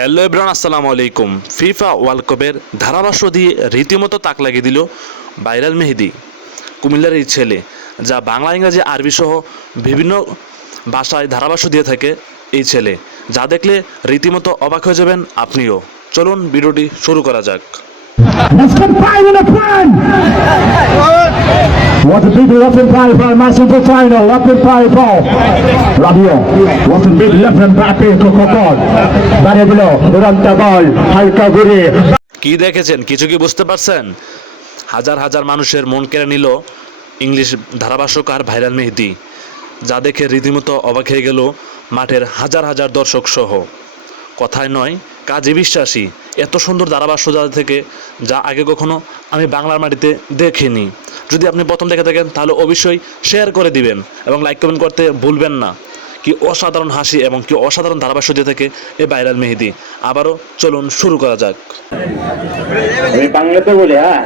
Hello এব্রান আসসালামু আলাইকুম। FIFA world কাপের ধারাভাষ্য দিয়ে রীতিমতো তাক লাগিয়ে দিল বাইরাল মেহেদি, কুমিল্লার এই ছেলে, যা বাংলা, ইংরাজি, আরবি সহ বিভিন্ন ভাষায় ধারাভাষ্য দিয়ে থাকে এই ছেলে। যা দেখলে রীতিমতো অবাক হয়ে যাবেন আপনিও। চলুন, ভিডিওটি শুরু করা যাক। Let's combine in a plan. What the people up in play for Massive final, in play for Radio. What the big left and back in Kokokon. Below, Ranta ball, Halka Guri. কি দেখেছেন কিছু কি বুঝতে পারছেন হাজার হাজার মানুষের মন কেড়ে নিল ইংলিশ ধারাভাষ্যকার ভাইরাল মেহেদি যা দেখে রীতিমতো অবাক হয়ে গেল মাঠের হাজার হাজার দর্শক সহ কথায় নয় কাজে বিশ্বাসী এত সুন্দর ধারাভাষ্য যাদের থেকে যা আগে কখনো আমি বাংলার মাটিতে দেখিনি যদি আপনি প্রথম দেখে থাকেন, তাহলে অবশ্যই শেয়ার করে দিবেন এবং লাইক কমেন্ট করতে ভুলবেন না কি অসাধারণ হাসি এবং কি অসাধারণ ধারাভাষ্য দিয়ে থাকে এই ভাইরাল মেহেদি আবারও চলুন শুরু করা যাক আমি বাংলাতে বলি হ্যাঁ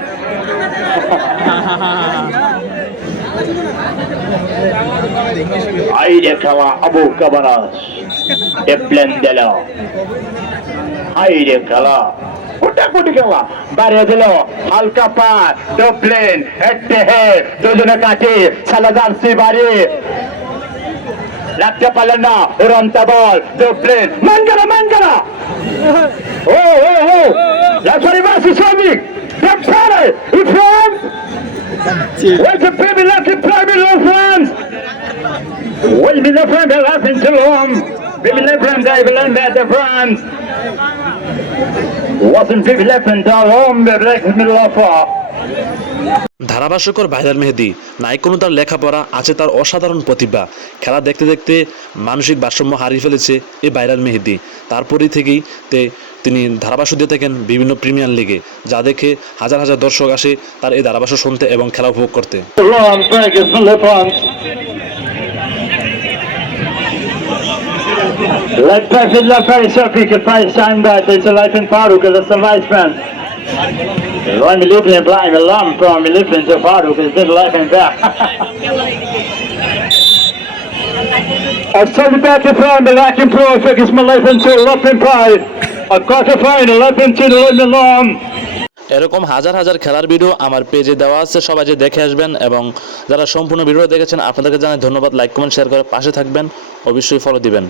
kala Abu Kabaras. Eplendelo. Haydi kala. কোটা কোটি খেলা বাড়িয়ে দিল হালকা পা ডবলেন হেডে হেড দুজনে কাটে সালা জার্সি বাড়ি। লাগতে পারলেন না রন্তা বল ডবলেন। মানগারা মানগারা ও ও ও লাফারি মাসি শ্রমিক ব্যবসারে ইফরান Where's the baby lucky private little friends? Well, me the friend that laughing to him. Baby the friend that will at the friends. Wasn't baby left and down home, the of ধারাভাষ্যকর viral Mehedi নাই কোনো তার লেখাপড়া আছে তার অসাধারণ প্রতিভা খেলা দেখতে দেখতে মানসিক ভারসাম্য হারিয়ে ফেলেছে এই ভাইরাল মেহেদি তারপরেই থেকেই তে তিনি ধারাভাষ্য দিয়ে থাকেন বিভিন্ন প্রিমিয়ার লিগে যা দেখে হাজার হাজার দর্শক আসে তার এই ধারাভাষ্য শুনতে এবং খেলা উপভোগ করতে Left very Sophie could find sign that it's a life in Farouk as a vice man. We live in blind alarm from in to Farouk is been life and back. I've started back to from the in pro figures my life into up in pride. A quarter final up into the London Lawn. এরকম হাজার হাজার খেলার video আমার পেজে দেওয়া আছে সবাই যে দেখে আসবেন এবং যারা সম্পূর্ণ ভিডিও দেখেছেন আপনাদেরকে জানাই ধন্যবাদ লাইক কমেন্ট শেয়ার করে পাশে থাকবেন অবশ্যই ফলো দিবেন